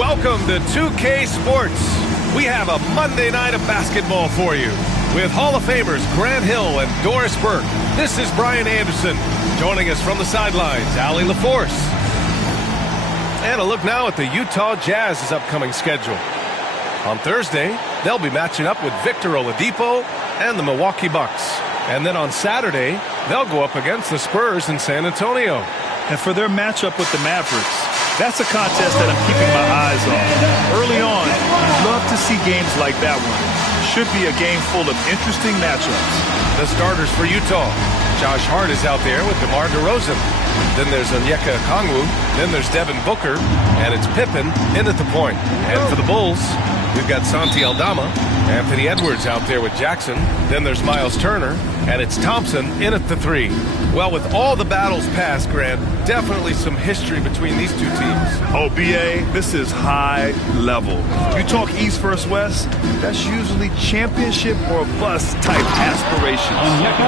Welcome to 2K Sports. We have a Monday night of basketball for you with Hall of Famers Grant Hill and Doris Burke. This is Brian Anderson. Joining us from the sidelines, Allie LaForce. And a look now at the Utah Jazz's upcoming schedule. On Thursday, they'll be matching up with Victor Oladipo and the Milwaukee Bucks. And then on Saturday, they'll go up against the Spurs in San Antonio. And for their matchup with the Mavericks, that's a contest that I'm keeping my eyes on. Early on, you'd love to see games like that one. Should be a game full of interesting matchups. The starters for Utah. Josh Hart is out there with DeMar DeRozan. Then there's Onyeka Okongwu. Then there's Devin Booker. And it's Pippen in at the point. And for the Bulls, we've got Santi Aldama. Anthony Edwards out there with Jackson. Then there's Miles Turner. And it's Thompson in at the 3. Well, with all the battles past, Grant, definitely some history between these two teams. Oh, B.A., this is high level. You talk East versus West, that's usually championship or bust type aspirations.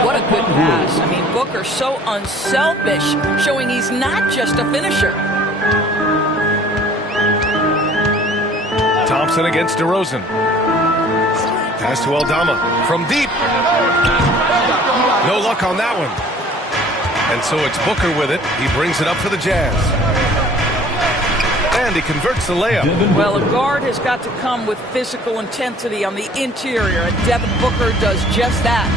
What a good pass. I mean, Booker so unselfish, showing he's not just a finisher. Thompson against DeRozan. Pass to Aldama from deep. No luck on that one. And so it's Booker with it. He brings it up for the Jazz. And he converts the layup. Well, a guard has got to come with physical intensity on the interior, and Devin Booker does just that.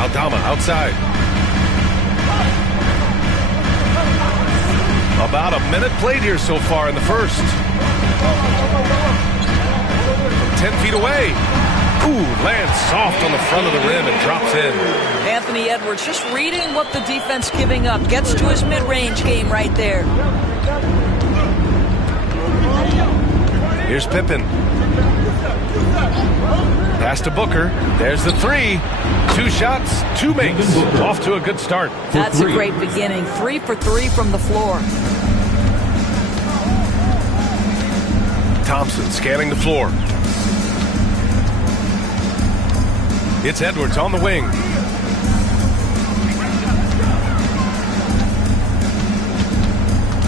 Aldama outside. About a minute played here so far in the first. 10 feet away. Ooh, lands soft on the front of the rim and drops in. Anthony Edwards just reading what the defense giving up. Gets to his mid-range game right there. Here's Pippen. Pass to Booker. There's the 3. 2 shots, 2 makes. Off to a good start. That's a great beginning. 3 for 3 from the floor. Thompson scanning the floor. It's Edwards on the wing.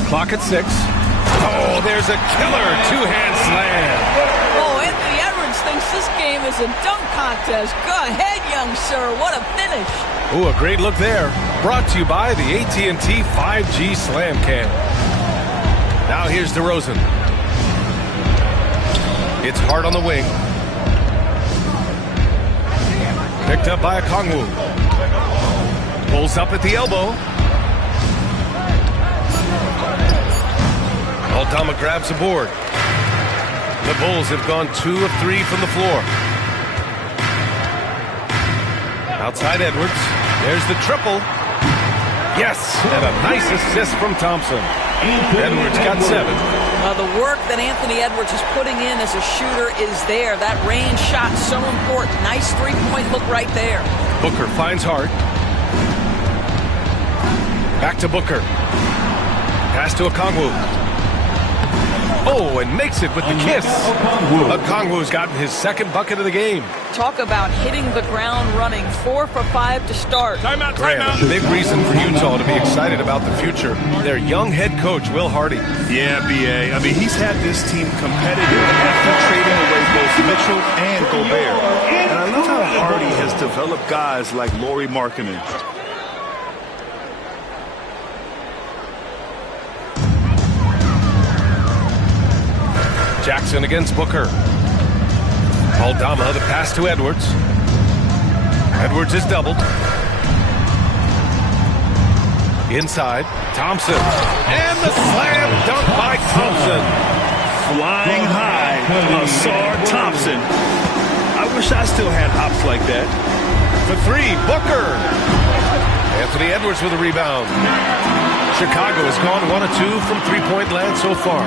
Clock at 6. Oh, there's a killer 2-hand slam. Oh, Anthony Edwards thinks this game is a dunk contest. Go ahead, young sir. What a finish. Ooh, a great look there. Brought to you by the AT&T 5G Slam Cam. Now here's DeRozan. It's Hart on the wing. Picked up by Okongwu. Pulls up at the elbow. Aldama grabs the board. The Bulls have gone 2 of 3 from the floor. Outside Edwards. There's the triple. Yes, and a nice assist from Thompson. Edwards got 7. The work that Anthony Edwards is putting in as a shooter is there. That range shot so important. Nice three-point look right there. Booker finds Hart. Back to Booker. Pass to Okongwu. Oh, and makes it with the kiss. Okongwu's gotten his second bucket of the game. Talk about hitting the ground running. 4 for 5 to start. Timeout. Big reason for Utah to be excited about the future. Their young head coach, Will Hardy. Yeah, B.A. I mean, he's had this team competitive after trading away both Mitchell and Gobert. And I love how Hardy has developed guys like Lauri Markkanen. Jackson against Booker. Aldama, the pass to Edwards. Edwards is doubled. Inside, Thompson. And the slam dunk by Thompson. Flying high, Asar Thompson. I wish I still had hops like that. For 3, Booker. Anthony Edwards with a rebound. Chicago has gone 1 of 2 from three-point land so far.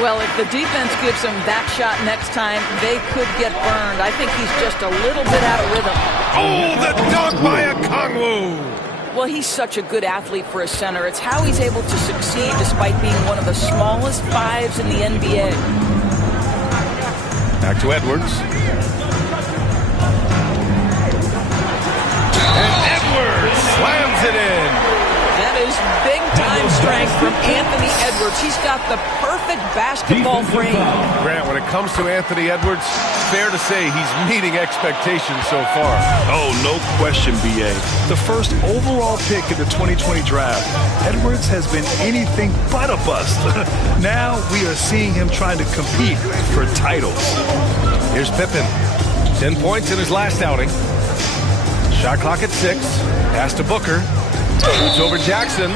Well, if the defense gives him that shot next time, they could get burned. I think he's just a little bit out of rhythm. Oh, the dunk by Okongwu. Well, he's such a good athlete for a center. It's how he's able to succeed despite being one of the smallest 5s in the NBA. Back to Edwards. And Edwards slams it in. That is big-time strength from Anthony Edwards. He's got the perfect basketball frame. Grant, when it comes to Anthony Edwards, fair to say he's meeting expectations so far. Oh, no question, B.A. The first overall pick in the 2020 draft, Edwards has been anything but a bust. Now we are seeing him trying to compete for titles. Here's Pippen. 10 points in his last outing. Shot clock at 6. Pass to Booker. Shoots over Jackson.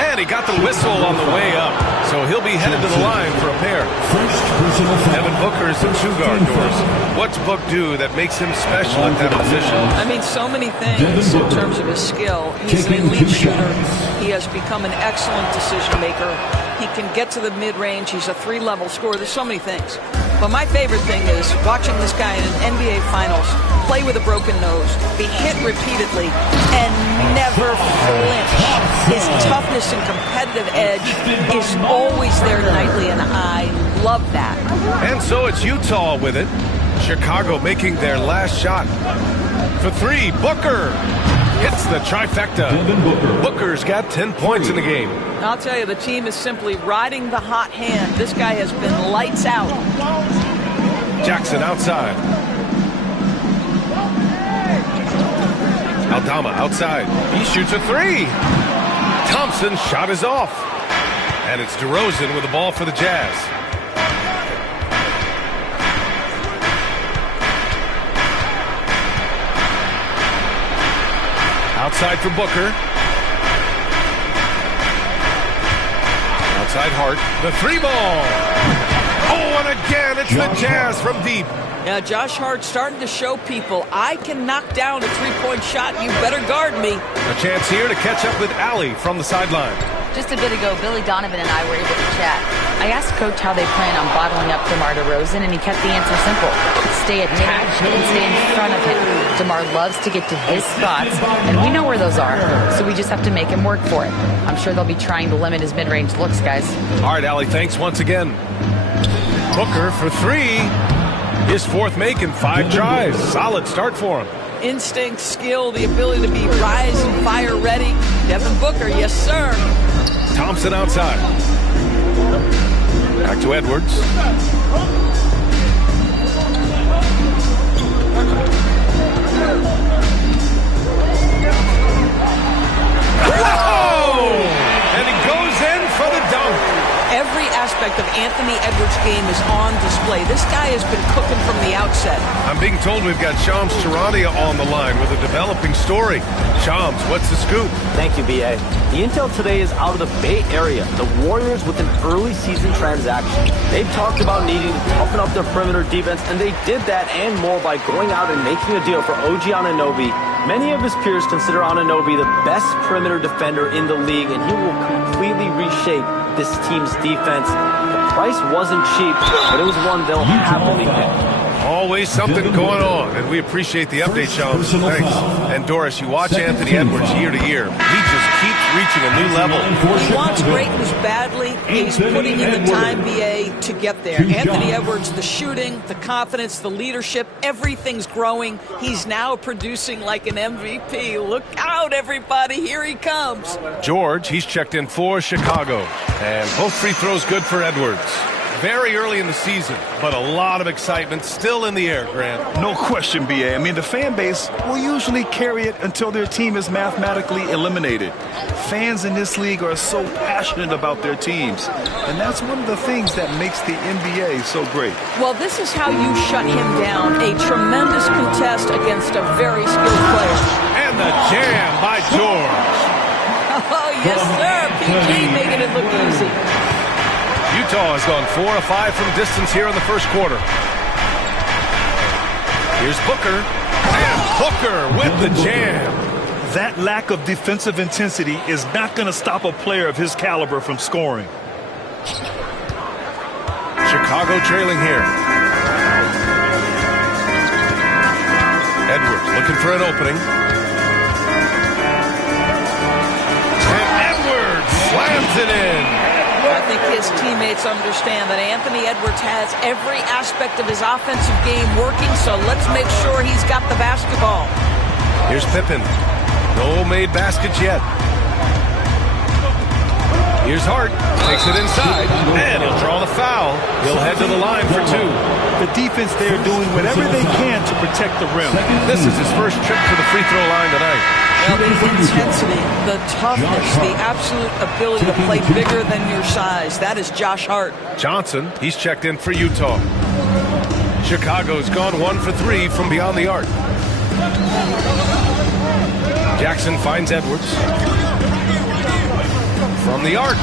And he got the whistle on the way up. So he'll be headed to the line for a pair. Devin Booker is the two-guard, Doris. What's Book do that makes him special at that position? I mean, so many things in terms of his skill. He's an elite shooter. He has become an excellent decision maker. He can get to the mid-range. He's a three-level scorer. There's so many things. But my favorite thing is watching this guy in an NBA Finals play with a broken nose, be hit repeatedly, and never flinch. His toughness and competitive edge is always there nightly, and I love that. And so it's Utah with it. Chicago making their last shot. For three, Booker hits the trifecta. Booker's got 10 points in the game. I'll tell you, the team is simply riding the hot hand. This guy has been lights out. Jackson outside. Aldama outside. He shoots a three. Thompson's shot is off. And it's DeRozan with the ball for the Jazz. Outside for Booker. Outside Hart. The three ball. Oh, and again, it's the Jazz from deep. Now, Josh Hart starting to show people, I can knock down a three-point shot. You better guard me. A chance here to catch up with Allie from the sideline. Just a bit ago, Billy Donovan and I were able to chat. I asked Coach how they plan on bottling up DeMar DeRozan, and he kept the answer simple. Stay attached and stay in front of him. DeMar loves to get to his spots, and we know where those are, so we just have to make him work for it. I'm sure they'll be trying to limit his mid-range looks, guys. All right, Allie, thanks once again. Booker for three. His fourth make in 5 tries. Solid start for him. Instinct, skill, the ability to be rise and fire ready. Devin Booker, yes, sir. Thompson outside. Back to Edwards. Whoa! And he goes in for the dunk. Every aspect of Anthony Edwards' game is on display. This guy has been cooking from the outset. I'm being told we've got Shams Charania on the line with a developing story. Shams, what's the scoop? Thank you, B.A. The intel today is out of the Bay Area. The Warriors with an early season transaction. They've talked about needing to toughen up their perimeter defense, and they did that and more by going out and making a deal for OG Anunoby. Many of his peers consider Anunoby the best perimeter defender in the league, and he will completely reshape this team's defense. The price wasn't cheap, but it was one they'll happily pay. Always something going on, and we appreciate the update, Shams. Thanks. And Doris, you watch Anthony Edwards year to year. He just keeps reaching a new level. He wants greatness badly. He's putting in the time, BA, to get there. Anthony Edwards, the shooting, the confidence, the leadership, everything's growing. He's now producing like an MVP. Look out, everybody. Here he comes. George, he's checked in for Chicago. And both free throws good for Edwards. Very early in the season, but a lot of excitement still in the air, Grant. No question, B.A. I mean, the fan base will usually carry it until their team is mathematically eliminated. Fans in this league are so passionate about their teams, and that's one of the things that makes the NBA so great. Well, this is how you shut him down. A tremendous contest against a very skilled player. And the jam by George. Oh, yes, sir. PG making it look easy. Utah has gone 4 of 5 from distance here in the first quarter. Here's Booker. And Booker with the jam. That lack of defensive intensity is not going to stop a player of his caliber from scoring. Chicago trailing here. Edwards looking for an opening. And Edwards slams it in. I think his teammates understand that Anthony Edwards has every aspect of his offensive game working, so let's make sure he's got the basketball. Here's Pippen. No made baskets yet. Here's Hart, takes it inside, and he'll draw the foul. He'll head to the line for 2. The defense there doing whatever they can to protect the rim. This is his first trip to the free throw line tonight. Well, the intensity, the toughness, the absolute ability to play bigger than your size. That is Josh Hart. Johnson, he's checked in for Utah. Chicago's gone 1 for 3 from beyond the arc. Jackson finds Edwards. From the arc.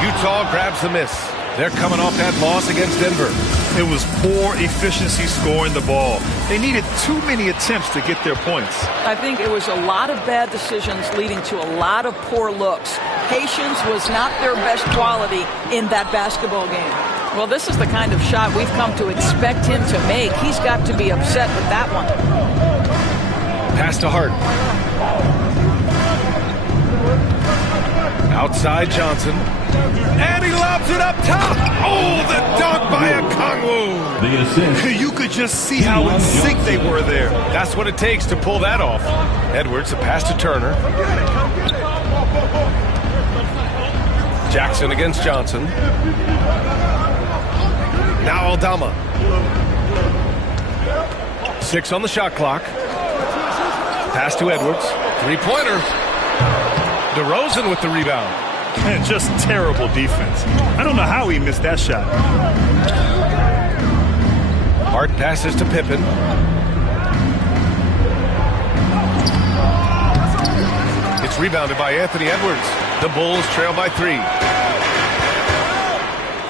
Utah grabs the miss. They're coming off that loss against Denver. It was poor efficiency scoring the ball. They needed too many attempts to get their points. I think it was a lot of bad decisions leading to a lot of poor looks. Patience was not their best quality in that basketball game. Well, this is the kind of shot we've come to expect him to make. He's got to be upset with that one. Pass to Hart. Outside Johnson. And he lobs it up top. Oh, the dunk by Okongwu. You could just see how in sync they were there. That's what it takes to pull that off. Edwards, a pass to Turner. Jackson against Johnson. Now Aldama. 6 on the shot clock. Pass to Edwards. 3-pointer. DeRozan with the rebound. Man, just terrible defense. I don't know how he missed that shot. Hart passes to Pippen. It's rebounded by Anthony Edwards. The Bulls trail by 3.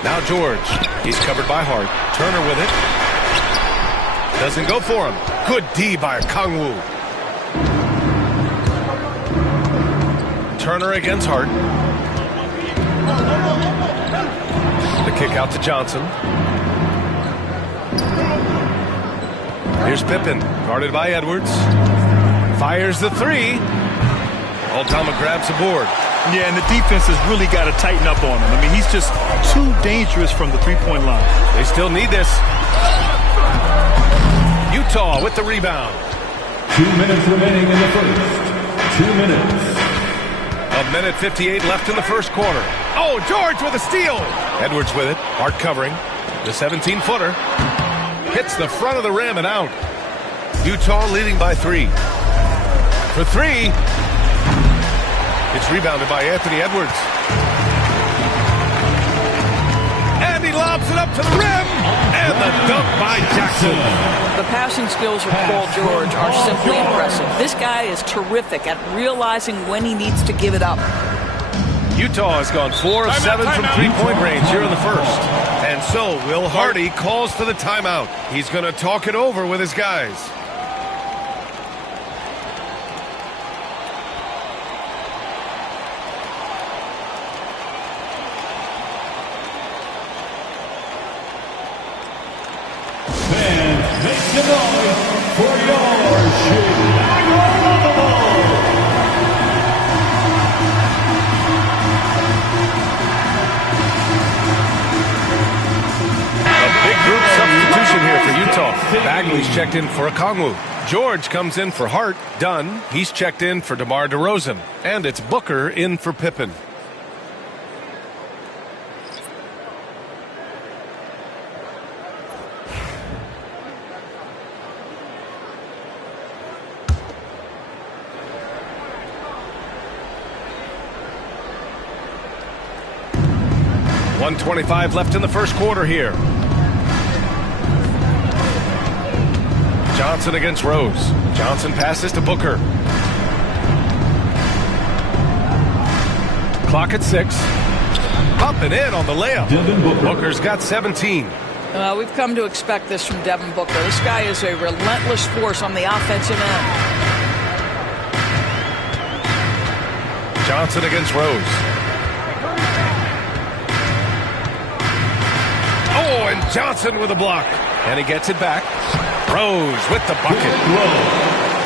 Now George. He's covered by Hart. Turner with it. Doesn't go for him. Good D by Okongwu. Turner against Hart. The kick out to Johnson. Here's Pippen, guarded by Edwards. Fires the 3. Aldama grabs the board. Yeah, and the defense has really got to tighten up on him. I mean, he's just too dangerous from the three-point line. They still need this. Utah with the rebound. 2 minutes remaining in the first. 2 minutes. 1:58 left in the first quarter. Oh, George with a steal. Edwards with it. Hart covering. The 17-footer. Hits the front of the rim and out. Utah leading by 3. For 3. It's rebounded by Anthony Edwards. And he lobs it up to the rim. And the dunk by Jackson. The passing skills of Paul George are simply impressive. This guy is terrific at realizing when he needs to give it up. Utah has gone 4 of 7 from three-point range here in the first. And so Will Hardy calls for the timeout. He's going to talk it over with his guys. Make some noise for your Chicago Bulls. A big group substitution here for Utah. Bagley's checked in for Okongwu. George comes in for Hart. Dunn, he's checked in for DeMar DeRozan. And it's Booker in for Pippen. .125 left in the first quarter here. Johnson against Rose. Johnson passes to Booker. Clock at 6. Up and in on the layup. Booker's got 17. We've come to expect this from Devin Booker. This guy is a relentless force on the offensive end. Johnson against Rose. Oh, and Johnson with a block. And he gets it back. Rose with the bucket.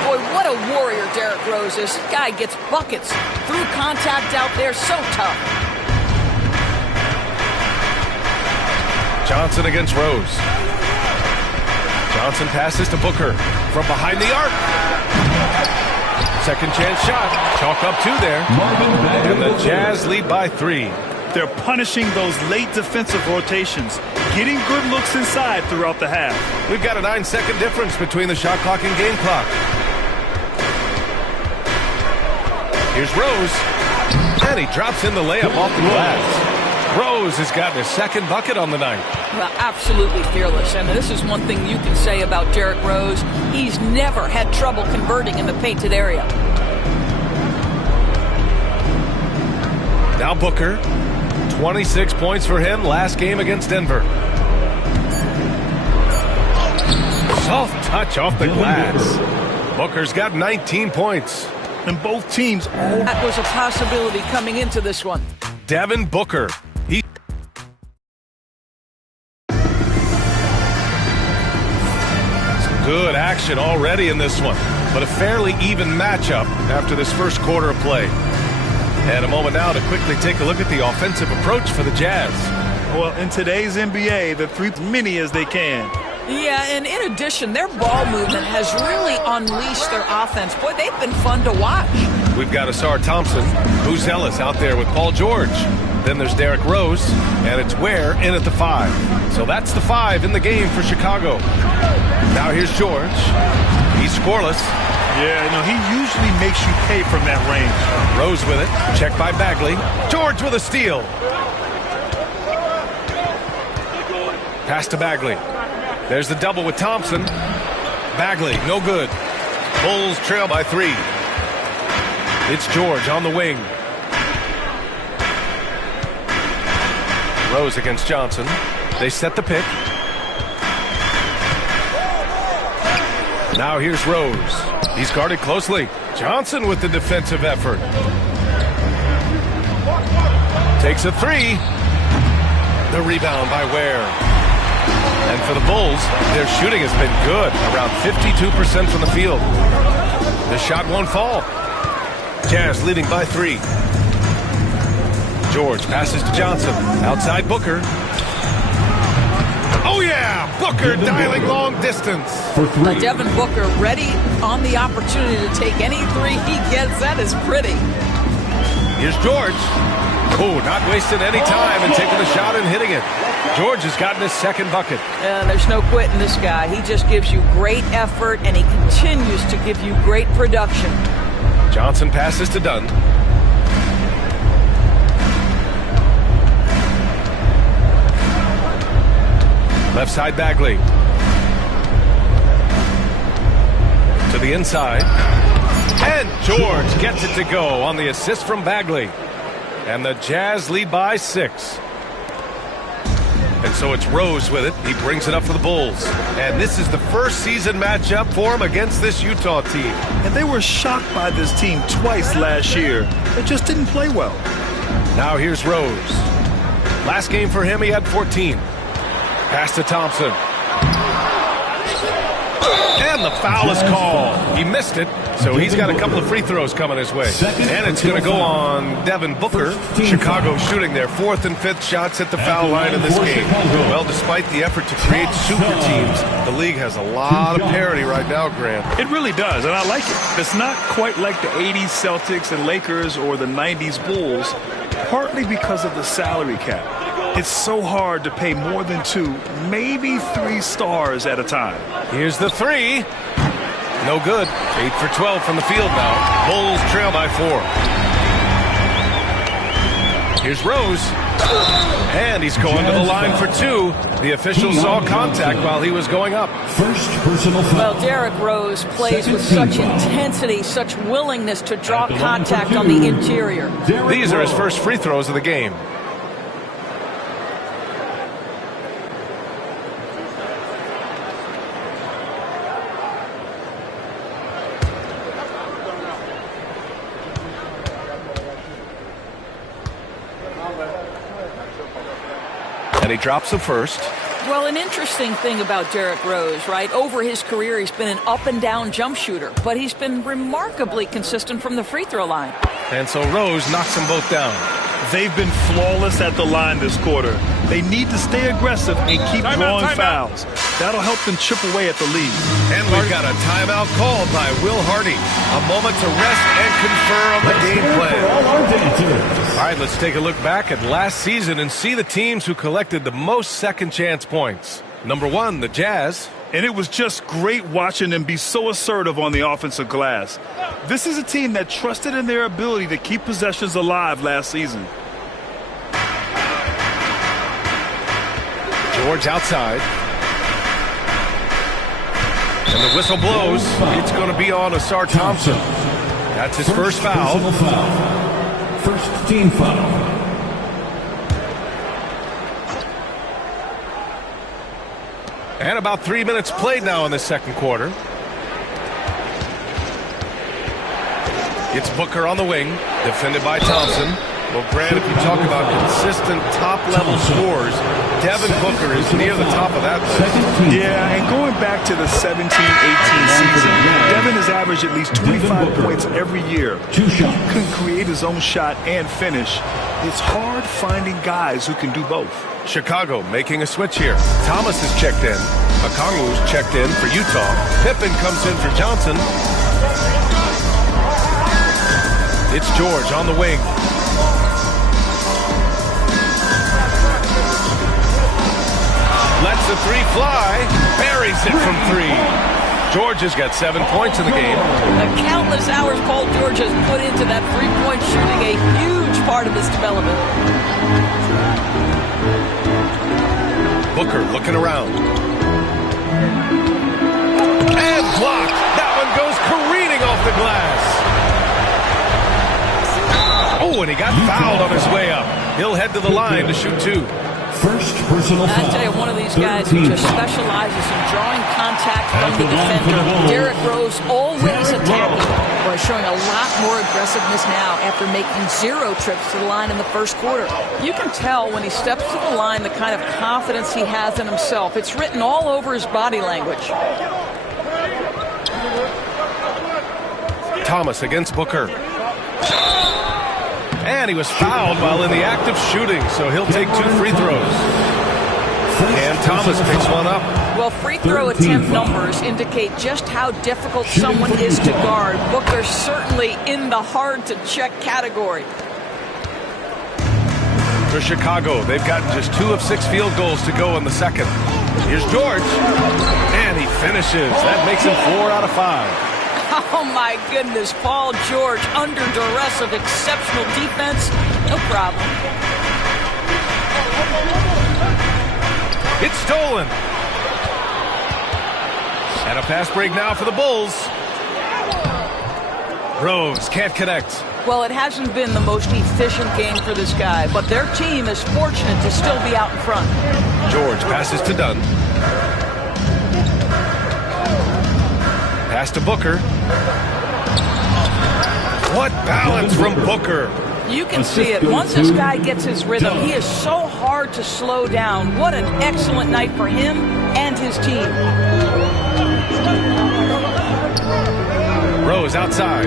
Boy, what a warrior Derrick Rose is. This guy gets buckets through contact out there. So tough. Johnson against Rose. Johnson passes to Booker from behind the arc. Second chance shot. Chalk up 2 there. And the Jazz lead by 3. They're punishing those late defensive rotations, getting good looks inside throughout the half. We've got a 9-second difference between the shot clock and game clock. Here's Rose. And he drops in the layup off the glass. Rose has gotten his second bucket on the night. Well, absolutely fearless. I mean, this is one thing you can say about Derrick Rose. He's never had trouble converting in the painted area. Now Booker. 26 points for him last game against Denver. Soft touch off the glass. Booker's got 19 points. And both teams That was a possibility coming into this one. Devin Booker. Good action already in this one, but a fairly even matchup after this first quarter of play. And a moment now to quickly take a look at the offensive approach for the Jazz. Well, in today's NBA, the three many as they can. Yeah, and in addition, their ball movement has really unleashed their offense. Boy, they've been fun to watch. We've got Asar Thompson, who's zealous out there with Paul George. Then there's Derrick Rose, and it's Ware in at the 5. So that's the 5 in the game for Chicago. Now here's George. He's scoreless. Yeah, he usually makes you pay from that range. Rose with it. Checked by Bagley. George with a steal. Pass to Bagley. There's the double with Thompson. Bagley, no good. Bulls trail by 3. It's George on the wing. Rose against Johnson. They set the pick. Now here's Rose. He's guarded closely. Johnson with the defensive effort. Takes a 3. The rebound by Ware. And for the Bulls, their shooting has been good, around 52% from the field. The shot won't fall. Jazz leading by 3. George passes to Johnson. Outside Booker. Oh yeah! Booker dialing long distance. Devin Booker ready on the opportunity to take any 3 he gets. That is pretty. Here's George. Oh, not wasting any time and taking the shot and hitting it. George has gotten his second bucket. There's no quitting this guy. He just gives you great effort, and he continues to give you great production. Johnson passes to Dunn. Left side Bagley. To the inside. And George gets it to go on the assist from Bagley. And the Jazz lead by 6. And so it's Rose with it. He brings it up for the Bulls. And this is the first season matchup for him against this Utah team. And they were shocked by this team twice last year. They just didn't play well. Now here's Rose. Last game for him, he had 14. Pass to Thompson. And the foul is called. He missed it, so he's got a couple of free throws coming his way. And it's going to go on Devin Booker. Chicago shooting their 4th and 5th shots at the foul line in this game. Well, despite the effort to create super teams, the league has a lot of parity right now, Grant. It really does, and I like it. It's not quite like the 80s Celtics and Lakers or the 90s Bulls, partly because of the salary cap. It's so hard to pay more than 2, maybe 3 stars at a time. Here's the 3. No good. 8 for 12 from the field now. Bulls trail by 4. Here's Rose. And he's going to the line for 2. The official saw contact while he was going up. First personal foul. Well, Derrick Rose plays with such intensity, such willingness to draw contact on the interior. These are his first free throws of the game. And he drops the first. Well, an interesting thing about Derrick Rose, right? Over his career, he's been an up-and-down jump shooter, but he's been remarkably consistent from the free throw line. And so Rose knocks them both down. They've been flawless at the line this quarter. They need to stay aggressive and keep drawing fouls. That'll help them chip away at the lead. And we've got a timeout called by Will Hardy. A moment to rest and confer on the game plan. All right, let's take a look back at last season and see the teams who collected the most second chance points. Number 1, the Jazz. And it was just great watching them be so assertive on the offensive glass. This is a team that trusted in their ability to keep possessions alive last season. George outside. And the whistle blows. It's going to be on Asar Thompson. That's his first foul. First team foul. And about 3 minutes played now in the second quarter. It's Booker on the wing, defended by Thompson. Well, Grant, if you talk about consistent top-level scores, Devin Booker is near the top of that list. Yeah, and going back to the 17-18 season, Devin has averaged at least 25 points every year. He can create his own shot and finish. It's hard finding guys who can do both. Chicago making a switch here. Thomas is checked in. Okongwu's checked in for Utah. Pippen comes in for Johnson. It's George on the wing. Lets the three fly. Buries it from 3. George has got 7 points in the game. The countless hours Paul George has put into that three-point shooting, a huge part of his development. Booker looking around. And blocked. That one goes careening off the glass. Oh, and he got fouled on his way up. He'll head to the line to shoot 2. First personal foul. I tell you, one of these guys who just specializes in drawing contact from the defender. Derrick Rose always attacking, but showing a lot more aggressiveness now after making 0 trips to the line in the first quarter. You can tell when he steps to the line the kind of confidence he has in himself. It's written all over his body language. Thomas against Booker. And he was fouled while in the act of shooting, so he'll take 2 free throws. And Thomas picks one up. Well, free throw attempt numbers indicate just how difficult someone is to guard. Booker's certainly in the hard-to-check category. For Chicago, they've gotten just 2 of 6 field goals to go in the second. Here's George. And he finishes. That makes him 4 out of 5. Oh, my goodness. Paul George under duress of exceptional defense. No problem. It's stolen. And a pass break now for the Bulls. Rose can't connect. Well, it hasn't been the most efficient game for this guy, but their team is fortunate to still be out in front. George passes to Dunn. Pass to Booker. What balance from Booker. You can see it. Once this guy gets his rhythm, he is so hard to slow down. What an excellent night for him and his team. Rose outside.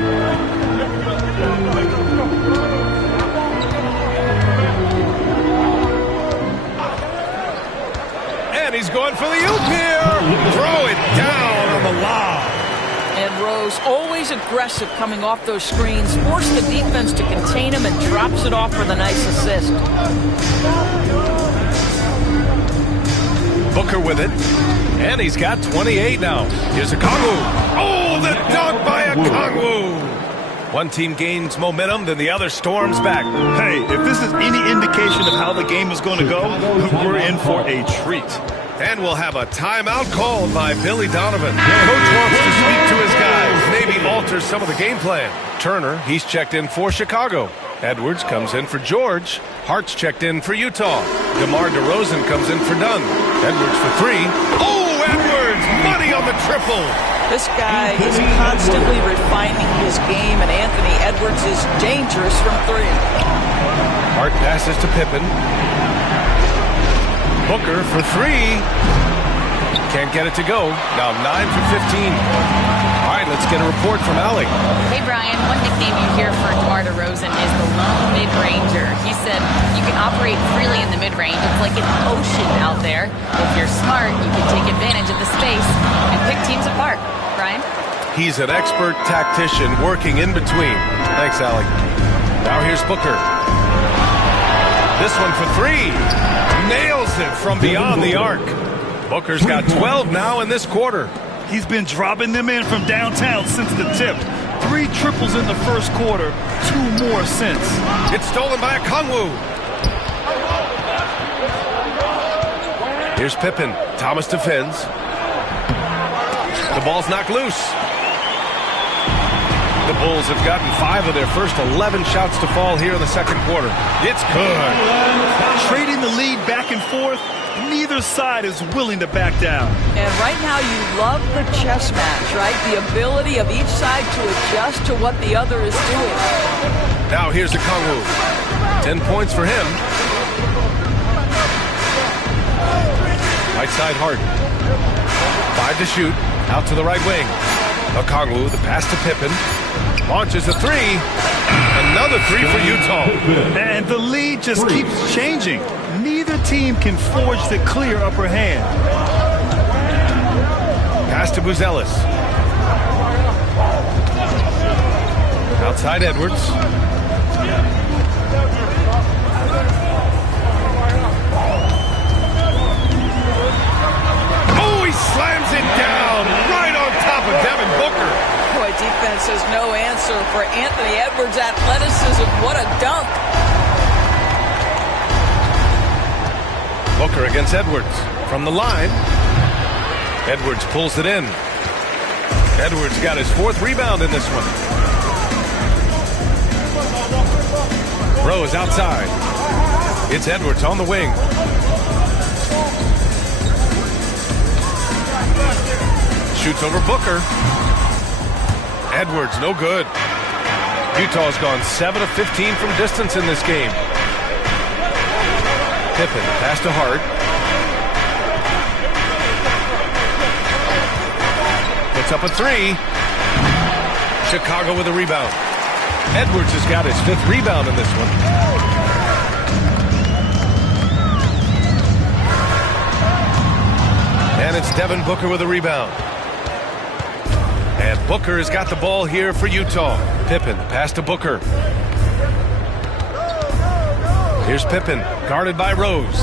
And he's going for the oop here. Throw it down on the lob. And Rose, always aggressive coming off those screens, force the defense to contain him and drops it off for the nice assist. Booker with it. And he's got 28 now. Here's Okongwu. Oh, the dunk by Okongwu. One team gains momentum, then the other storms back. Hey, if this is any indication of how the game is going to go, we're in for a treat. And we'll have a timeout called by Billy Donovan. Coach wants to speak to his guys, maybe alter some of the game plan. Turner, he's checked in for Chicago. Edwards comes in for George. Hart's checked in for Utah. DeMar DeRozan comes in for Dunn. Edwards for 3. Oh, Edwards! Money on the triple! This guy is constantly refining his game, and Anthony Edwards is dangerous from 3. Hart passes to Pippen. Booker for 3. Can't get it to go. Now 9 for 15. All right, right, let's get a report from Allie. Hey, Brian, one nickname you hear for DeMar DeRozan is the lone mid-ranger. He said you can operate freely in the mid-range. It's like an ocean out there. If you're smart, you can take advantage of the space and pick teams apart. Brian? He's an expert tactician working in between. Thanks, Allie. Now here's Booker. This one for three. Nails it from beyond the arc. Booker's got 12 now in this quarter. He's been dropping them in from downtown since the tip. 3 triples in the first quarter, 2 more since. It's stolen by Okongwu. Here's Pippen. Thomas defends. The ball's knocked loose. The Bulls have gotten 5 of their first 11 shots to fall here in the second quarter. It's good. Trading the lead back and forth, neither side is willing to back down. And right now you love the chess match, right? The ability of each side to adjust to what the other is doing. Now here's Okongwu. 10 points for him. Right side Harden. 5 to shoot. Out to the right wing. Okongwu, the pass to Pippen. Launches a 3. Another 3 for Utah. And the lead just keeps changing. Neither team can forge the clear upper hand. Pass to Buzelis. Outside Edwards. Oh, he slams it down right on top of Devin Booker. Boy, defense has no answer for Anthony Edwards' athleticism. What a dunk. Booker against Edwards. From the line. Edwards pulls it in. Edwards got his 4th rebound in this one. Rose outside. It's Edwards on the wing. Shoots over Booker. Edwards, no good. Utah's gone 7 of 15 from distance in this game. Pippen, pass to Hart. Puts up a 3. Chicago with a rebound. Edwards has got his 5th rebound in this one. And it's Devin Booker with a rebound. And Booker has got the ball here for Utah. Pippen, pass to Booker. Here's Pippen, guarded by Rose.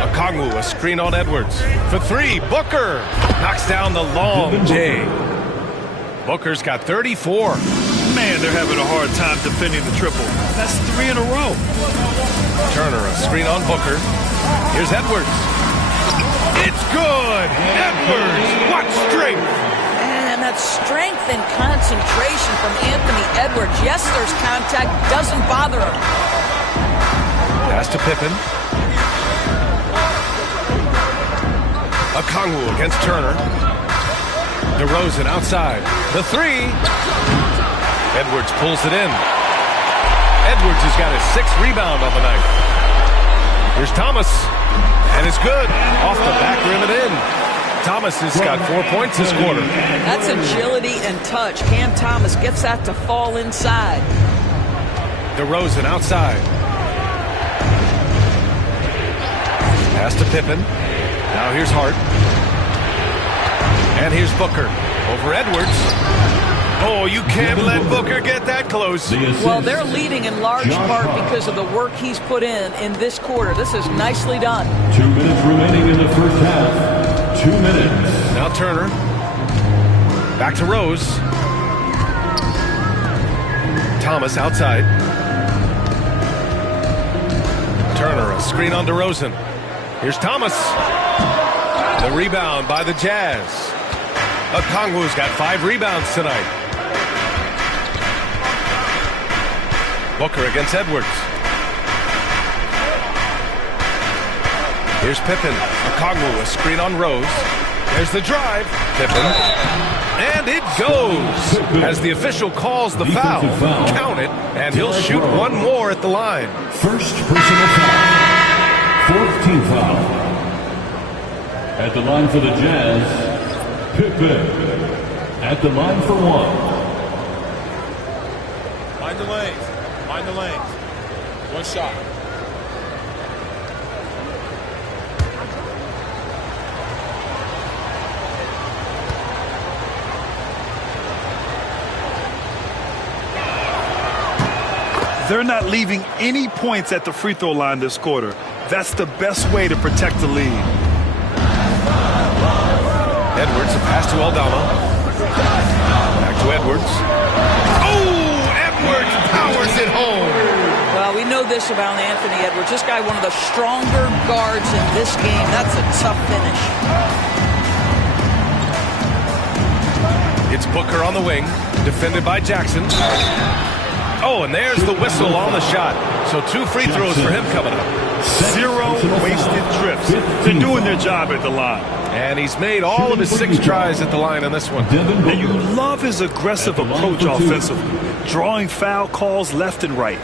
Okongwu, a screen on Edwards. For 3, Booker knocks down the long J. Booker's got 34. Man, they're having a hard time defending the triple. That's 3 in a row. Turner, a screen on Booker. Here's Edwards. It's good! Edwards! What strength! And that strength and concentration from Anthony Edwards. Yes, there's contact. Doesn't bother him. Pass to Pippen. Okongwu against Turner. DeRozan outside. The 3. Edwards pulls it in. Edwards has got his 6th rebound on the night. Here's Thomas. And it's good. Off the back rim and in. Thomas has got 4 points this quarter. That's agility and touch. Cam Thomas gets that to fall inside. DeRozan outside. Pass to Pippen. Now here's Hart. And here's Booker. Over Edwards. Oh, you can't let Booker get that close. Well, they're leading in large part because of the work he's put in this quarter. This is nicely done. 2 minutes remaining in the first half. 2 minutes. Now Turner. Back to Rose. Thomas outside. Turner, a screen on DeRozan. Here's Thomas. The rebound by the Jazz. Okongwu's got 5 rebounds tonight. Booker against Edwards. Here's Pippen. Okongwu, a screen on Rose. There's the drive. Pippen. And it goes. As the official calls the foul. Count it, and he'll shoot one more at the line. First personal foul. 4th team foul. At the line for the Jazz, Pippen at the line for one. Mind the lanes. Mind the lanes. One shot. They're not leaving any points at the free throw line this quarter. That's the best way to protect the lead. Edwards, a pass to Aldama. Back to Edwards. Oh, Edwards powers it home. Well, we know this about Anthony Edwards. This guy, one of the stronger guards in this game. That's a tough finish. It's Booker on the wing, defended by Jackson. Oh, and there's the whistle on the shot. So 2 free throws for him coming up. 0 wasted trips. They're doing their job at the line. And he's made all of his 6 tries at the line on this one. And you love his aggressive approach offensively, drawing foul calls left and right.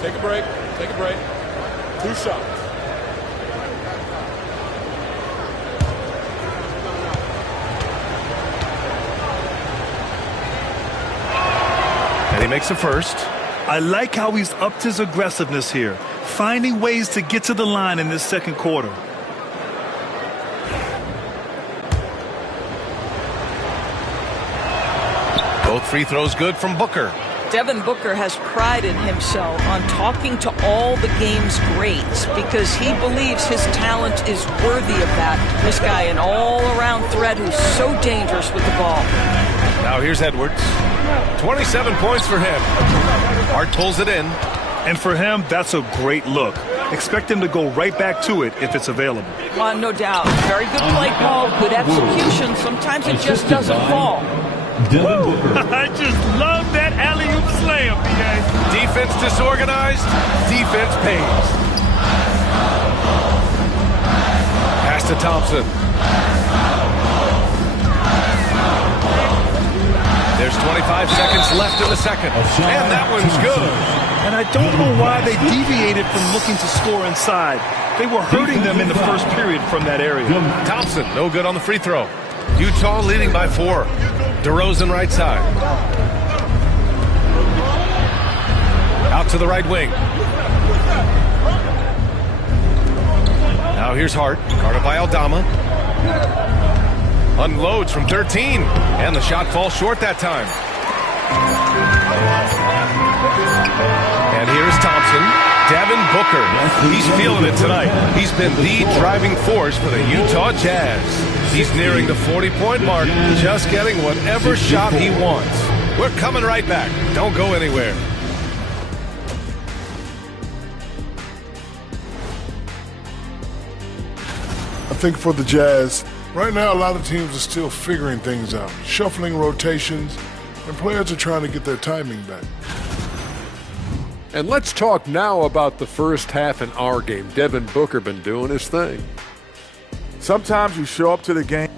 Take a break. Take a break. 2 shots. And he makes the first. I like how he's upped his aggressiveness here, finding ways to get to the line in this second quarter. Both free throws good from Booker. Devin Booker has prided himself on talking to all the game's greats because he believes his talent is worthy of that. This guy, an all-around threat who's so dangerous with the ball. Now here's Edwards. 27 points for him. Hart pulls it in. And for him, that's a great look. Expect him to go right back to it if it's available. No doubt. Very good play call, good execution. Sometimes it just doesn't fall. I just love that alley-oop slam, B.A. Defense disorganized, defense pays. Pass to Thompson. There's 25 seconds left in the second. And that one's good. And I don't know why they deviated from looking to score inside. They were hurting them in the first period from that area. Thompson, no good on the free throw. Utah leading by 4. DeRozan right side. Out to the right wing. Now here's Hart, guarded by Aldama. Unloads from 13, and the shot falls short that time. And here's Thompson. Devin Booker, he's feeling it tonight. He's been the driving force for the Utah Jazz. He's nearing the 40-point mark, just getting whatever shot he wants. We're coming right back. Don't go anywhere. I think for the Jazz, right now a lot of teams are still figuring things out, shuffling rotations, and players are trying to get their timing back. And let's talk now about the first half in our game. Devin Booker been doing his thing. Sometimes you show up to the game.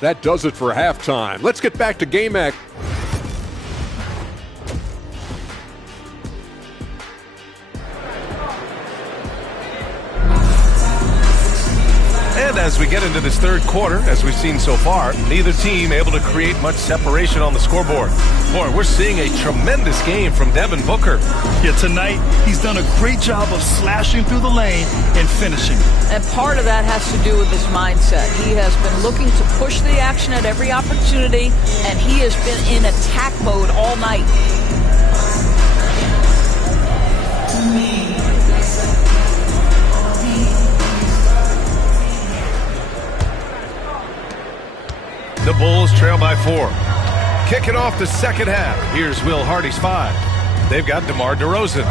That does it for halftime. Let's get back to game act. And as we get into this third quarter, as we've seen so far, neither team able to create much separation on the scoreboard. Boy, we're seeing a tremendous game from Devin Booker. Yeah, tonight he's done a great job of slashing through the lane and finishing. And part of that has to do with his mindset. He has been looking to push the action at every opportunity, and he has been in attack mode all night. The Bulls trail by 4. Kicking off the second half. Here's Will Hardy's 5. They've got DeMar DeRozan.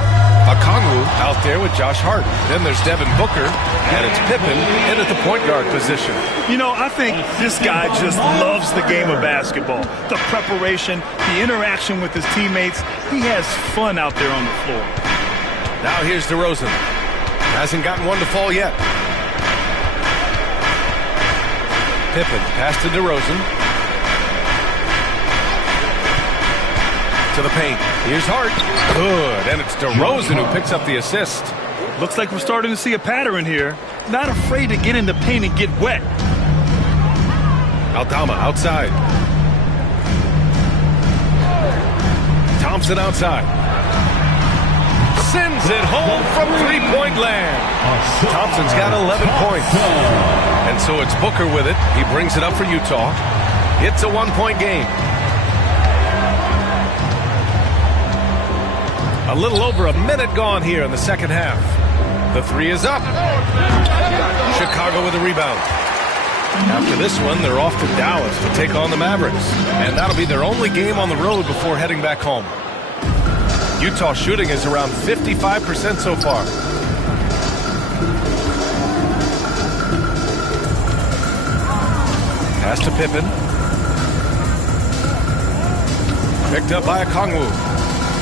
Okongwu out there with Josh Hart. Then there's Devin Booker, and it's Pippen in at the point guard position. You know, I think this guy just loves the game of basketball. The preparation, the interaction with his teammates. He has fun out there on the floor. Now here's DeRozan. Hasn't gotten one to fall yet. Pippen, pass to DeRozan. To the paint. Here's Hart. Good. And it's DeRozan who picks up the assist. Looks like we're starting to see a pattern here. Not afraid to get in the paint and get wet. Aldama outside. Thompson outside. Sends it home from three-point land. Thompson's got 11 points. And so it's Booker with it. He brings it up for Utah. It's a one-point game. A little over a minute gone here in the second half. The three is up. Chicago with a rebound. After this one, they're off to Dallas to take on the Mavericks. And that'll be their only game on the road before heading back home. Utah shooting is around 55% so far. Pass to Pippen. Picked up by Okongwu.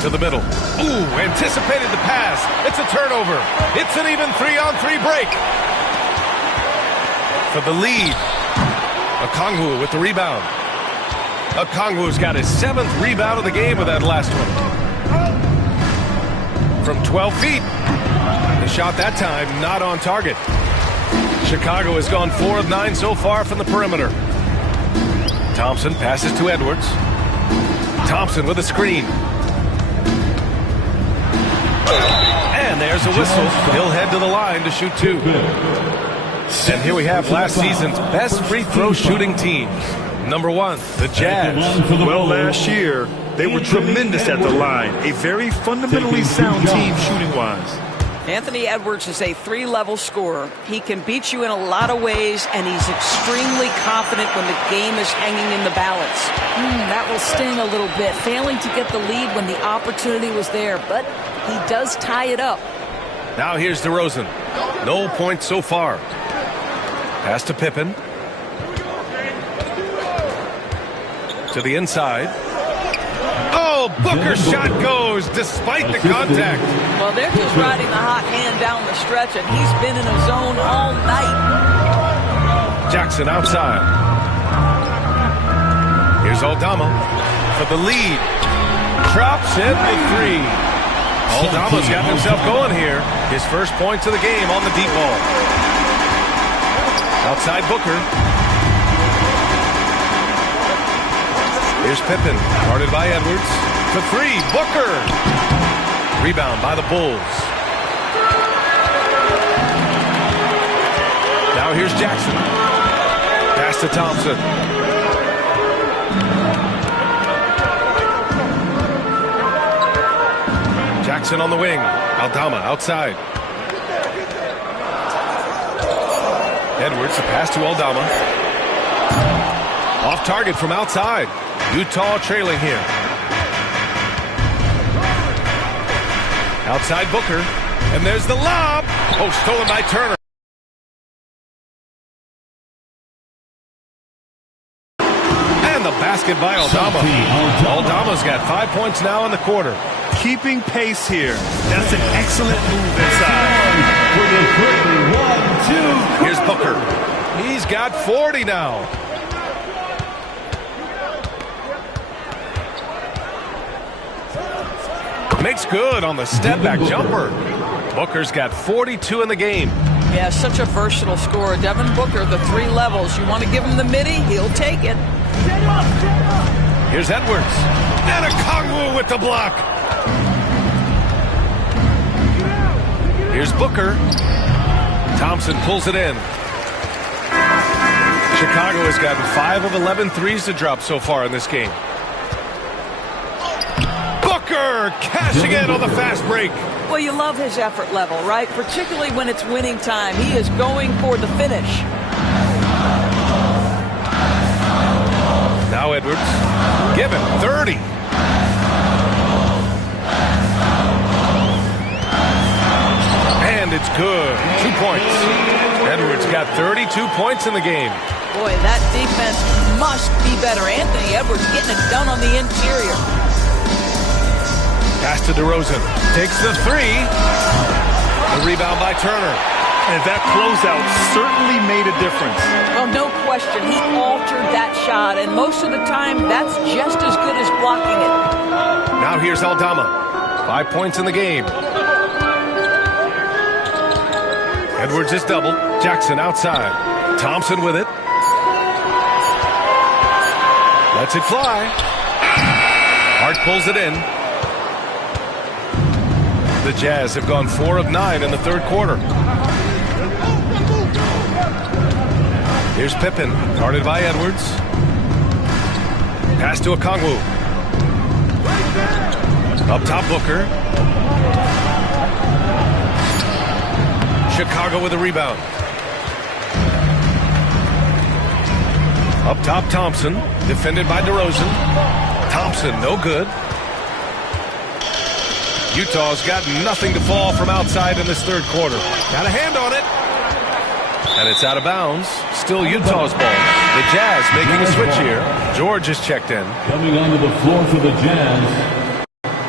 To the middle. Ooh, anticipated the pass. It's a turnover. It's an even 3-on-3 break. For the lead. Okongwu with the rebound. Okongwu's got his 7th rebound of the game with that last one. From 12 feet. The shot that time not on target. Chicago has gone 4 of 9 so far from the perimeter. Thompson passes to Edwards. Thompson with a screen. And there's a whistle. He'll head to the line to shoot 2. And here we have last season's best free throw shooting teams. Number 1, the Jazz. Well, last year, they were tremendous at the line. A very fundamentally sound team shooting-wise. Anthony Edwards is a 3-level scorer. He can beat you in a lot of ways, and he's extremely confident when the game is hanging in the balance. That will sting a little bit, failing to get the lead when the opportunity was there, but he does tie it up. Now here's DeRozan. No points so far. Pass to Pippen. To the inside. Oh, Booker's shot goes despite the contact. Well, they're just riding the hot hand down the stretch, and he's been in a zone all night. Jackson outside. Here's Aldama for the lead. Drops in the 3. Aldama's got himself going here. His first points of the game on the deep ball. Outside Booker. Here's Pippen, guarded by Edwards. For 3, Booker. Rebound by the Bulls. Now here's Jackson. Pass to Thompson. Jackson on the wing. Aldama outside. Edwards, a pass to Aldama. Off target from outside. Utah trailing here. Outside Booker. And there's the lob. Oh, stolen by Turner. And the basket by Aldama. Aldama's got 5 points now in the quarter. Keeping pace here. That's an excellent move inside. Here's Booker. He's got 40 now. Makes good on the step-back jumper. Booker's got 42 in the game. Yeah, such a versatile scorer. Devin Booker, the 3 levels. You want to give him the midi, he'll take it. Here's Edwards. And Okongwu with the block. Here's Booker. Thompson pulls it in. Chicago has gotten 5 of 11 threes to drop so far in this game. Booker cashing in on the fast break. Well, you love his effort level, right? Particularly when it's winning time. He is going for the finish. Now Edwards. Given 30. And it's good. 2 points. Edwards got 32 points in the game. Boy, that defense must be better. Anthony Edwards getting it done on the interior. Pass to DeRozan. Takes the 3. The rebound by Turner. And that closeout certainly made a difference. Well, no question. He altered that shot, and most of the time, that's just as good as blocking it. Now here's Aldama. 5 points in the game. Edwards is doubled. Jackson outside. Thompson with it. Lets it fly. Hart pulls it in. The Jazz have gone 4 of 9 in the third quarter. Here's Pippen, guarded by Edwards. Pass to Okongwu. Up top, Booker. Chicago with a rebound. Up top, Thompson, defended by DeRozan. Thompson, no good. Utah's got nothing to fall from outside in this third quarter. Got a hand on it. And it's out of bounds. Still Utah's ball. The Jazz making a switch here. George is checked in. Coming onto the floor for the Jazz,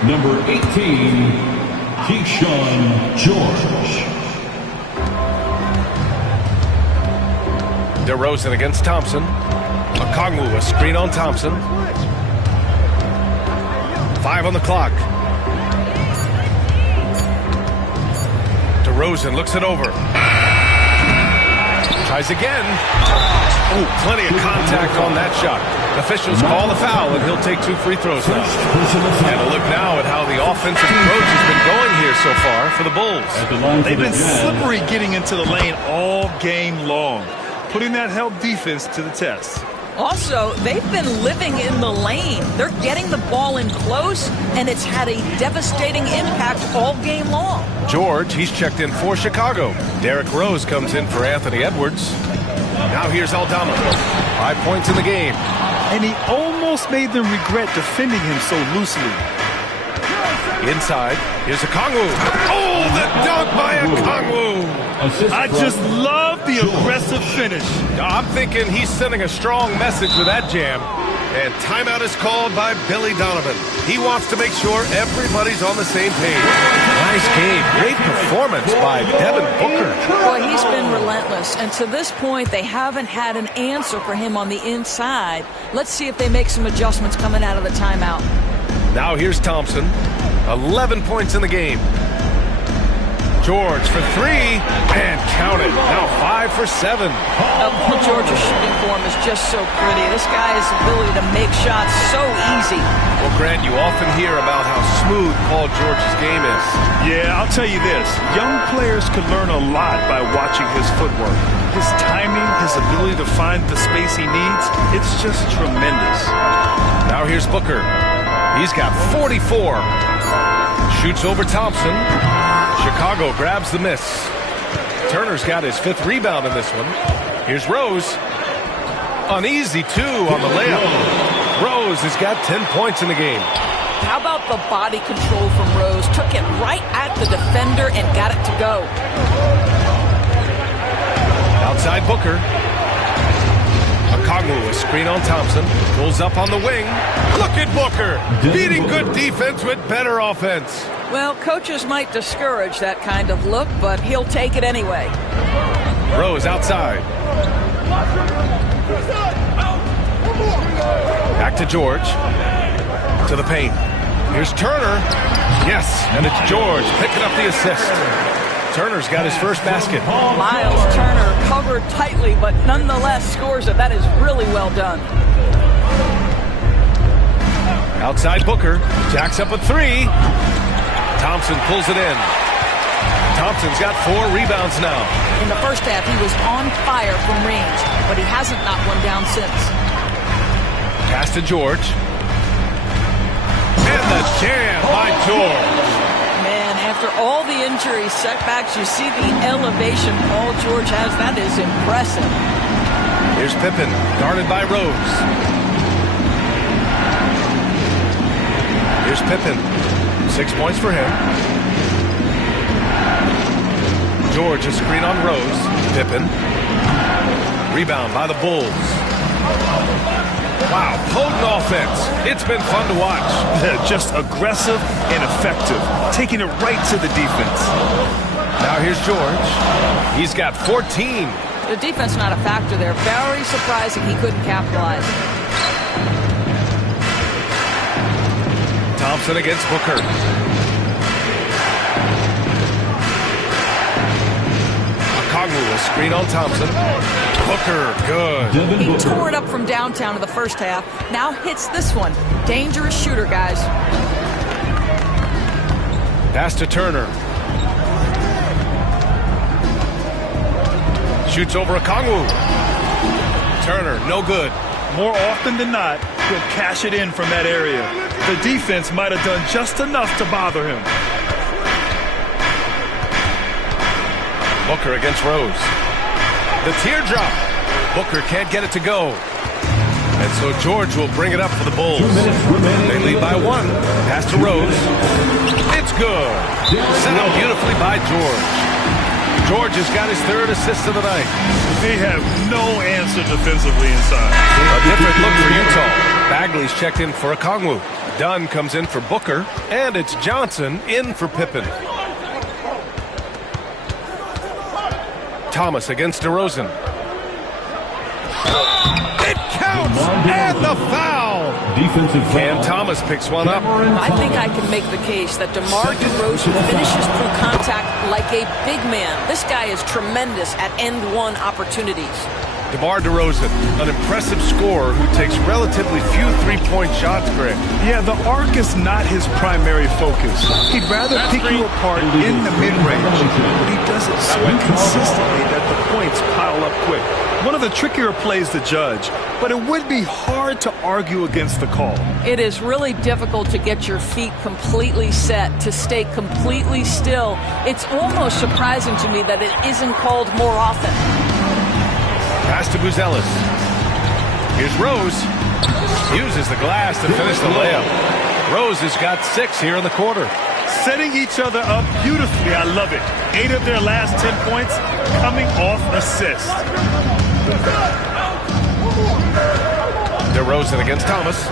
number 18, Keyshawn George. DeRozan against Thompson. Okongwu, a screen on Thompson. 5 on the clock. DeRozan looks it over. Tries again. Oh, plenty of contact on that shot. Officials call the foul, and he'll take 2 free throws now. And a look now at how the offensive approach has been going here so far for the Bulls. They've been slippery getting into the lane all game long, putting that help defense to the test. Also, they've been living in the lane. They're getting the ball in close, and it's had a devastating impact all game long. George, he's checked in for Chicago. Derrick Rose comes in for Anthony Edwards. Now here's Aldama. 5 points in the game. And he almost made them regret defending him so loosely. Inside, here's Okongwu. Oh, the dunk by Okongwu. I just love the aggressive finish. I'm thinking he's sending a strong message with that jam. And timeout is called by Billy Donovan. He wants to make sure everybody's on the same page. Nice game. Great performance by Devin Booker. Boy, he's been relentless. And to this point, they haven't had an answer for him on the inside. Let's see if they make some adjustments coming out of the timeout. Now here's Thompson. 11 points in the game. George for 3, and count it. Now 5 for 7. Paul George's shooting form is just so pretty. This guy's ability to make shots so easy. Well, Grant, you often hear about how smooth Paul George's game is. Yeah, I'll tell you this. Young players can learn a lot by watching his footwork. His timing, his ability to find the space he needs, it's just tremendous. Now here's Booker. He's got 44. Shoots over Thompson. Chicago grabs the miss. Turner's got his 5th rebound in this one. Here's Rose. Uneasy 2 on the layup. Rose has got 10 points in the game. How about the body control from Rose? Took it right at the defender and got it to go. Outside Booker. Okongwu, a screen on Thompson. Pulls up on the wing. Look at Booker. Beating good defense with better offense. Well, coaches might discourage that kind of look, but he'll take it anyway. Rose outside. Back to George. To the paint. Here's Turner. Yes, and it's George picking up the assist. Turner's got his first basket. Miles Turner covered tightly, but nonetheless scores it. That is really well done. Outside Booker. Jacks up a 3. Thompson pulls it in. Thompson's got 4 rebounds now. In the first half, he was on fire from range, but he hasn't knocked one down since. Pass to George. And the jam by George. Man, after all the injury setbacks, you see the elevation Paul George has. That is impressive. Here's Pippen, guarded by Rose. Here's Pippen. 6 points for him. George, a screen on Rose. Pippen. Rebound by the Bulls. Wow, potent offense. It's been fun to watch. Just aggressive and effective, taking it right to the defense. Now here's George. He's got 14. The defense not a factor there. Very surprising he couldn't capitalize. Thompson against Booker. Okongwu, a screen on Thompson. Booker, good. He tore it up from downtown in the first half. Now hits this one. Dangerous shooter, guys. Pass to Turner. Shoots over Okongwu. Turner, no good. More often than not, he'll cash it in from that area. The defense might have done just enough to bother him. Booker against Rose. The teardrop. Booker can't get it to go. And so George will bring it up for the Bulls. They lead by 1. Pass to Rose. It's good. Set up beautifully by George. George has got his 3rd assist of the night. They have no answer defensively inside. A different look for Utah. Bagley's checked in for Okongwu. Dunn comes in for Booker. And it's Johnson in for Pippen. Thomas against DeRozan. It counts! And the foul! Defensive foul. Cam Thomas picks one up. I think I can make the case that DeMar DeRozan finishes through contact like a big man. This guy is tremendous at end-one opportunities. DeMar DeRozan, an impressive scorer who takes relatively few three-point shots, Greg. Yeah, the arc is not his primary focus. He'd rather pick you apart in the mid-range, but he does it so consistently that the points pile up quick. One of the trickier plays to judge, but it would be hard to argue against the call. It is really difficult to get your feet completely set, to stay completely still. It's almost surprising to me that it isn't called more often. Pass to Buzelis. Here's Rose. Uses the glass to finish the layup. Rose has got 6 here in the quarter. Setting each other up beautifully. I love it. 8 of their last 10 points coming off assists. DeRozan against Thomas.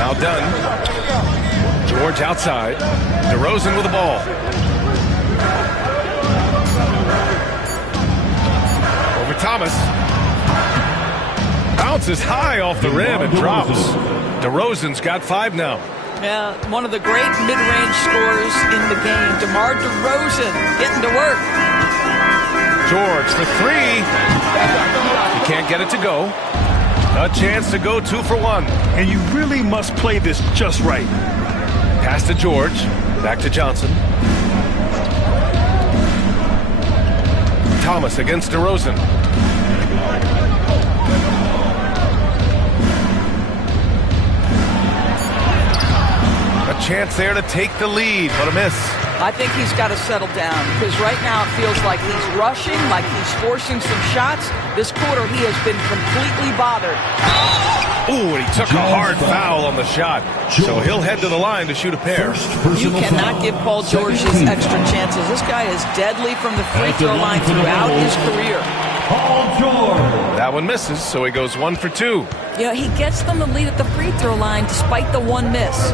Now Dunn. George outside. DeRozan with the ball. Over Thomas. Bounces high off the rim and drops. DeRozan's got 5 now. Yeah, one of the great mid-range scorers in the game. DeMar DeRozan getting to work. George for 3. He can't get it to go. A chance to go 2 for 1. And you really must play this just right. Pass to George. Back to Johnson. Thomas against DeRozan. A chance there to take the lead, but a miss. I think he's got to settle down because right now it feels like he's rushing, like he's forcing some shots. This quarter he has been completely bothered. Ooh, and he took a hard foul on the shot. So he'll head to the line to shoot a pair. You cannot give Paul George his extra chances. This guy is deadly from the free throw line throughout his career. Paul George. That one misses, so he goes 1 for 2. Yeah, he gets them the lead at the free throw line despite the 1 miss.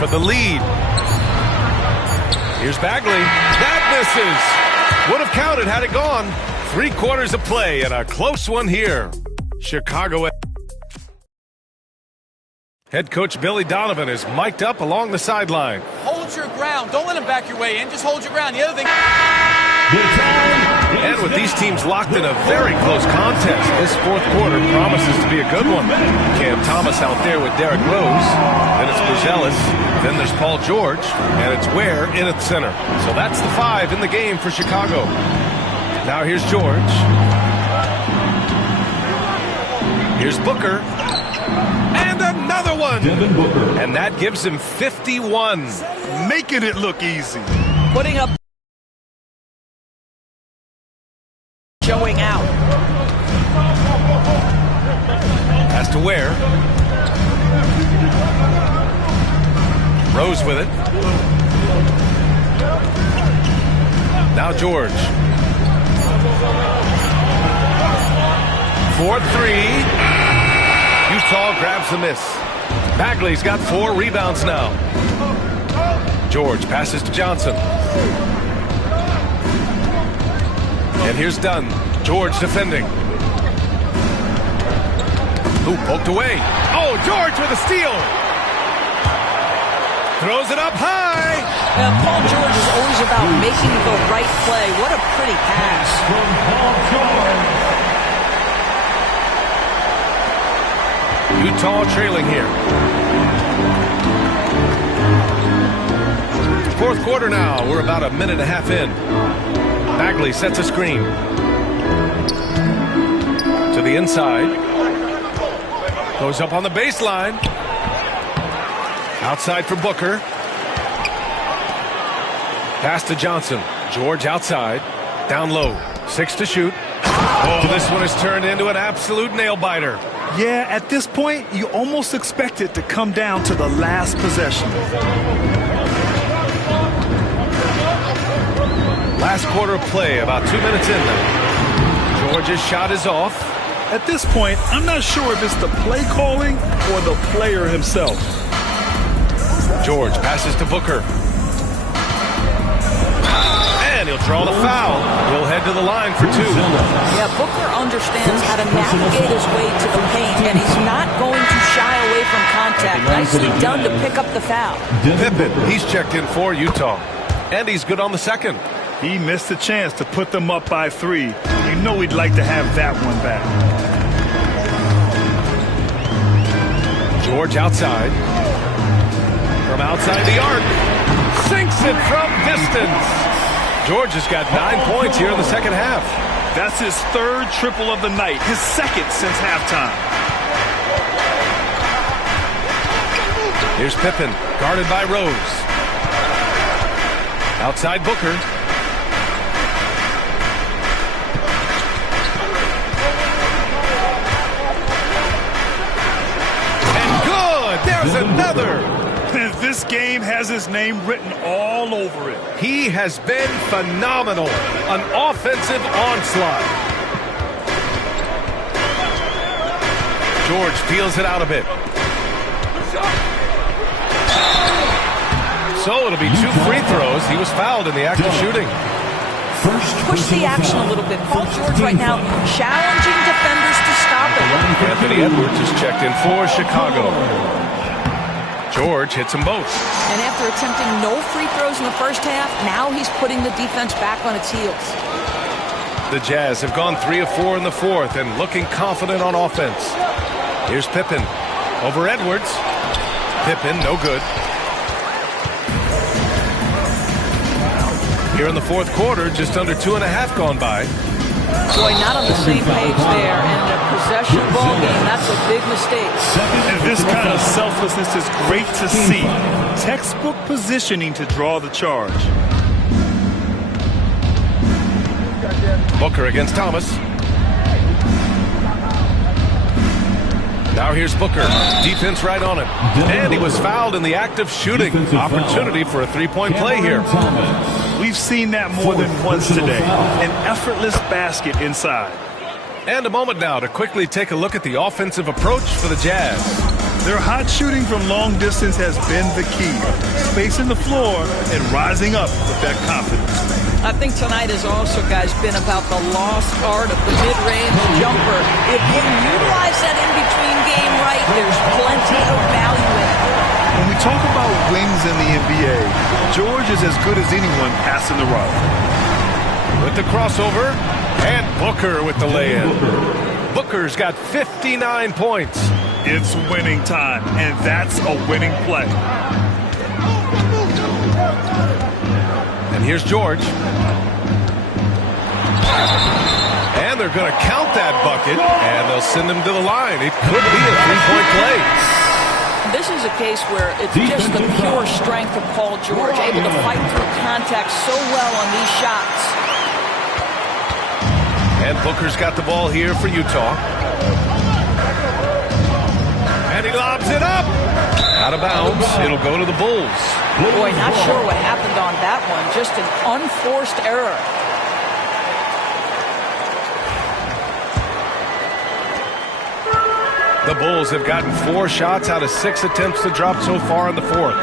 For the lead. Here's Bagley. That misses. Would have counted had it gone. 3 quarters of play and a close one here. Chicago. Head coach Billy Donovan is mic'd up along the sideline. Hold your ground. Don't let him back your way in. Just hold your ground. The other thing. And with these teams locked in a very close contest, this 4th quarter promises to be a good one. Cam Thomas out there with Derrick Rose. Then it's Buzelis. Then there's Paul George. And it's Ware in at center. So that's the 5 in the game for Chicago. Now here's George. Here's Booker. And another one. Devin Booker. And that gives him 51. Making it look easy. Putting up. Showing out. Has to Ware. Rose with it. Now George. 4-3. Utah grabs the miss. Bagley's got 4 rebounds now. George passes to Johnson. And here's Dunn. George defending. Who poked away? Oh, George with a steal. Throws it up high. Paul George about making the right play. What a pretty pass. Utah trailing here. Fourth quarter now. We're about a minute and a half in. Bagley sets a screen. To the inside. Goes up on the baseline. Outside for Booker. Pass to Johnson. George outside. Down low. 6 to shoot. Oh, this one is turned into an absolute nail-biter. Yeah, at this point, you almost expect it to come down to the last possession. Last quarter of play, about 2 minutes in now. George's shot is off. At this point, I'm not sure if it's the play calling or the player himself. George passes to Booker. And he'll draw the foul. He'll head to the line for 2. Yeah, Booker understands how to navigate his way to the paint, and he's not going to shy away from contact. Nicely done to pick up the foul. Pippen, he's checked in for Utah. And he's good on the second. He missed a chance to put them up by 3. You know he'd like to have that one back. George outside. From outside the arc. Sinks it from distance. George has got 9 points here in the second half. That's his 3rd triple of the night, his 2nd since halftime. Here's Pippen, guarded by Rose. Outside Booker. And good! There's another! This game has his name written all over it. He has been phenomenal. An offensive onslaught. George feels it out a bit. So it'll be 2 free throws. He was fouled in the act of shooting. Push the action a little bit. Paul George right now challenging defenders to stop it. Anthony Edwards is checked in for Chicago. George hits them both. And after attempting no free throws in the first half, now he's putting the defense back on its heels. The Jazz have gone 3 of 4 in the fourth and looking confident on offense. Here's Pippen over Edwards. Pippen, no good. Here in the fourth quarter, just under 2.5 gone by. Boy, not on the same page there. And a possession ball game, that's a big mistake. And this kind of selflessness is great to see. Textbook positioning to draw the charge. Booker against Thomas. Now here's Booker. Defense right on him. And he was fouled in the act of shooting. Opportunity for a 3-point play here. We've seen that more than once today. An effortless basket inside. And a moment now to quickly take a look at the offensive approach for the Jazz. Their hot shooting from long distance has been the key. Spacing the floor and rising up with that confidence. I think tonight has also, guys, been about the lost art of the mid-range jumper. If you utilize that in-between game right, there's plenty of value in it. When we talk about wings in the NBA, George is as good as anyone passing the rock. With the crossover, and Booker with the lay-in. Booker's got 59 points. It's winning time, and that's a winning play. And here's George. And they're going to count that bucket, and they'll send him to the line. It could be a 3-point play. This is a case where it's just the pure strength of Paul George, able to fight through contact so well on these shots. And Booker's got the ball here for Utah. And he lobs it up. Out of bounds. It'll go to the Bulls. Boy, not sure what happened on that one. Just an unforced error. The Bulls have gotten 4 shots out of 6 attempts to drop so far in the fourth.